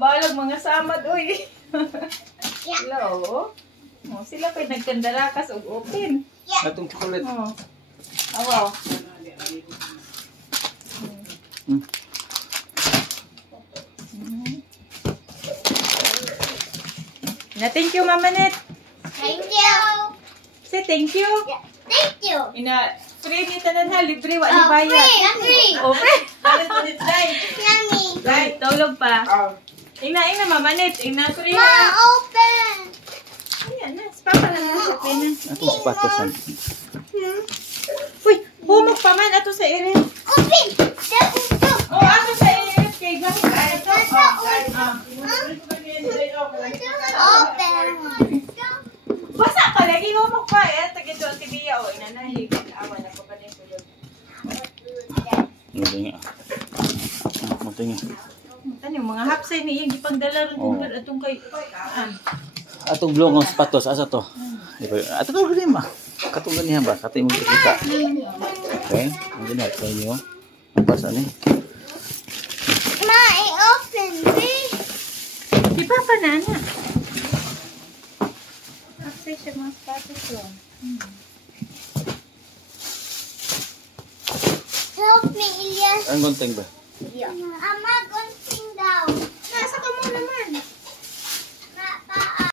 balag mga samad, uy. Hello. Oh, sila pa'y nagkandarakas o open. Atong chocolate. Oh. Awaw. Na thank you, Mama Net. Thank you. Say thank you. Thank you. Ina, free ni tanan ha, libre, wala bayad. Free. Open. Yummy. Right, tulog pa. Ina, Mama Net. Ina, free. Ma, open. Ayan na, si Papa na lang. Okay na. Atong sapatos. Uy, bumog pa man. Ato sa irin. Open. Oh, ato sa irin. Kay bakit ito? Open. Basa ka lagi humok pa. Tagito ang tibiya. O, inanahi. Awa na pa pa na yung tulog. Mutinga. Mutinga. Ano yung mga hapsay ni yung ipagdala rin atong kay... Atong blue ng sapatos. Asa to? Ato to gani ma. Katong ganihan ba? Katong mo kita. Okay? Ang ginat sa inyo. Ang basa ni. Ma, i-open, please. Di ba pa na na? Hapsay siya mga sapatos ko. Help me, Elias. Ang gunting ba? Ama, gunting daw. Nasa ka mo naman.